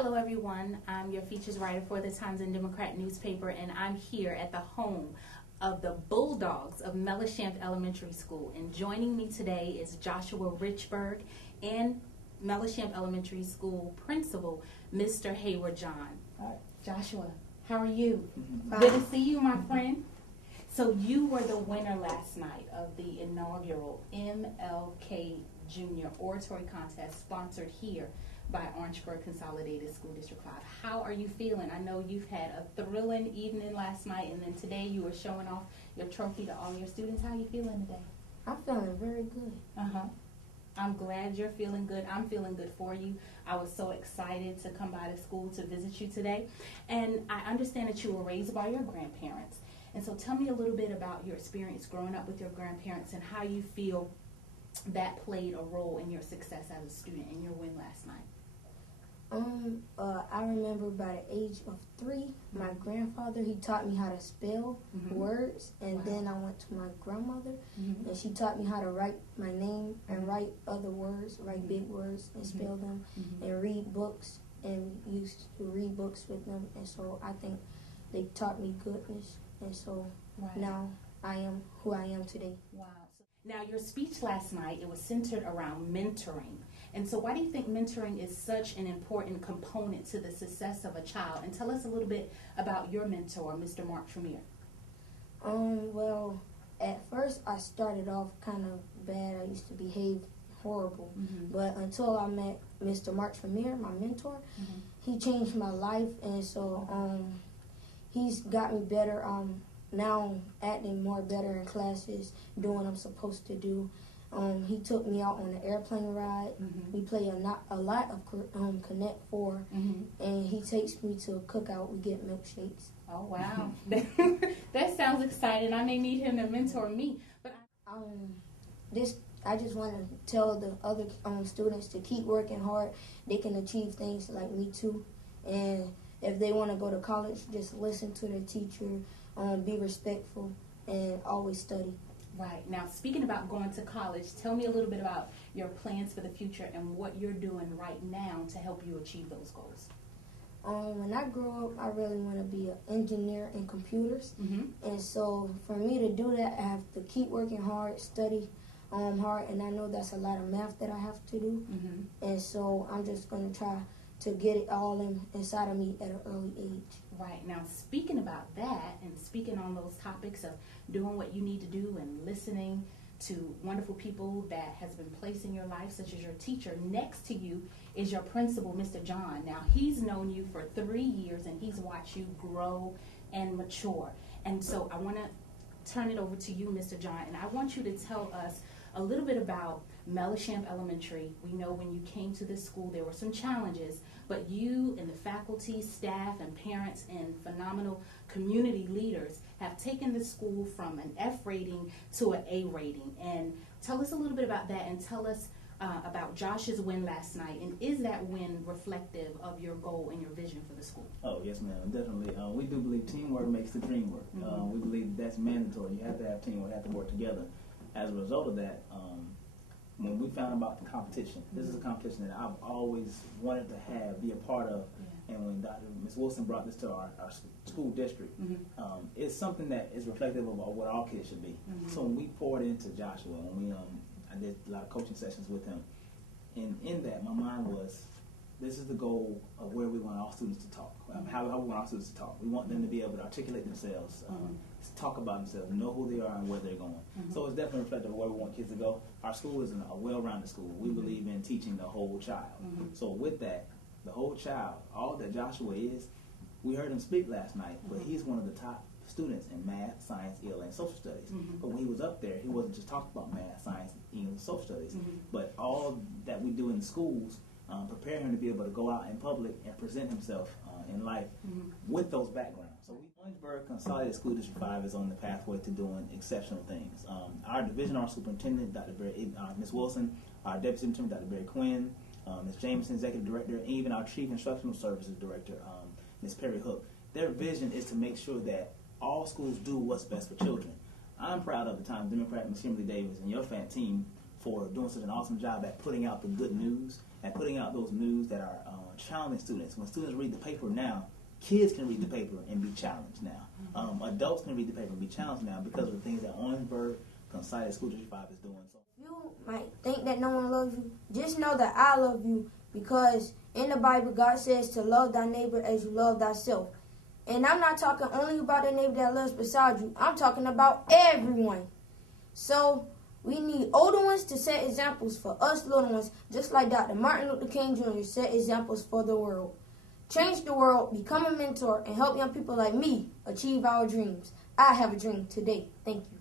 Hello everyone, I'm your features writer for the Times and Democrat newspaper, and I'm here at the home of the Bulldogs of Mellichamp Elementary School. And joining me today is Joshua Richberg and Mellichamp Elementary School Principal, Mr. Hayward John. Hi. Joshua, how are you? Hi. Good to see you, my friend. So you were the winner last night of the inaugural MLK Junior Oratory Contest sponsored here by Orangeburg Consolidated School District 5. How are you feeling? I know you've had a thrilling evening last night, and then today you were showing off your trophy to all your students. How are you feeling today? I'm feeling very good. I'm glad you're feeling good. I'm feeling good for you. I was so excited to come by the school to visit you today. And I understand that you were raised by your grandparents. And so tell me a little bit about your experience growing up with your grandparents and how you feel that played a role in your success as a student and your win last night. I remember by the age of 3, my grandfather, he taught me how to spell words, and then I went to my grandmother, and she taught me how to write my name and write other words, write big words and spell them, and read books, and used to read books with them, and so I think they taught me goodness, and so now I am who I am today. Wow. Now, your speech last night, it was centered around mentoring. And so why do you think mentoring is such an important component to the success of a child? And tell us a little bit about your mentor, Mr. Mark Tremere. Well, at first I started off kind of bad. I used to behave horrible. But until I met Mr. Mark Tremere, my mentor, he changed my life. And so he's got me better. Now I'm acting more better in classes, doing what I'm supposed to do. He took me out on an airplane ride. We play a lot of Connect 4, and he takes me to a cookout. We get milkshakes. Oh, wow. That sounds exciting. I may need him to mentor me. But I just want to tell the other students to keep working hard. They can achieve things like me too. And if they want to go to college, just listen to their teacher, be respectful, and always study. Right. Now, speaking about going to college, tell me a little bit about your plans for the future and what you're doing right now to help you achieve those goals. When I grow up, I really want to be an engineer in computers. And so for me to do that, I have to keep working hard, study hard, and I know that's a lot of math that I have to do. And so I'm just going to try to get it all inside of me at an early age. Right. Now, speaking about that and speaking on those topics of doing what you need to do and listening to wonderful people that has been placed in your life, such as your teacher, next to you is your principal, Mr. John. Now, he's known you for 3 years, and he's watched you grow and mature. And so I want to turn it over to you, Mr. John, and I want you to tell us a little bit about Mellichamp Elementary. We know when you came to this school there were some challenges, but you and the faculty, staff, and parents and phenomenal community leaders have taken the school from an F rating to an A rating. And tell us a little bit about that, and tell us about Josh's win last night. And is that win reflective of your goal and your vision for the school? Oh, yes, ma'am, definitely. We do believe teamwork makes the dream work. We believe that's mandatory. You have to have teamwork, you have to work together. As a result of that, when we found about the competition, this is a competition that I've always wanted to be a part of. And when Ms. Wilson brought this to our school district, it's something that is reflective of what our kids should be. So when we poured into Joshua, when I did a lot of coaching sessions with him, and in that, my mind was, this is the goal of where we want our students to talk, how we want our students to talk. We want them to be able to articulate themselves, talk about themselves, know who they are and where they're going. So it's definitely reflective of where we want kids to go. Our school is a well-rounded school. We believe in teaching the whole child. So with that, the whole child, all that Joshua is, we heard him speak last night, but he's one of the top students in math, science, ELA, and social studies. But when he was up there, he wasn't just talking about math, science, English, and social studies, but all that we do in the schools prepare him to be able to go out in public and present himself in life with those backgrounds. So Orangeburg Consolidated School District 5 is on the pathway to doing exceptional things. Our division, our superintendent, Ms. Wilson, our deputy superintendent, Dr. Barry Quinn, Ms. Jameson, executive director, and even our chief instructional services director, Ms. Perry Hook. Their vision is to make sure that all schools do what's best for children. I'm proud of the Times Democrat, Ms. Kimberlei Davis, and your fan team for doing such an awesome job at putting out the good news and putting out those news that are challenging students. When students read the paper now, kids can read the paper and be challenged now. Adults can read the paper and be challenged now because of the things that Orangeburg, Concise School District 5 is doing. So you might think that no one loves you. Just know that I love you, because in the Bible, God says to love thy neighbor as you love thyself. And I'm not talking only about the neighbor that lives beside you. I'm talking about everyone. So we need older ones to set examples for us little ones, just like Dr. Martin Luther King Jr. set examples for the world. Change the world, become a mentor, and help young people like me achieve our dreams. I have a dream today. Thank you.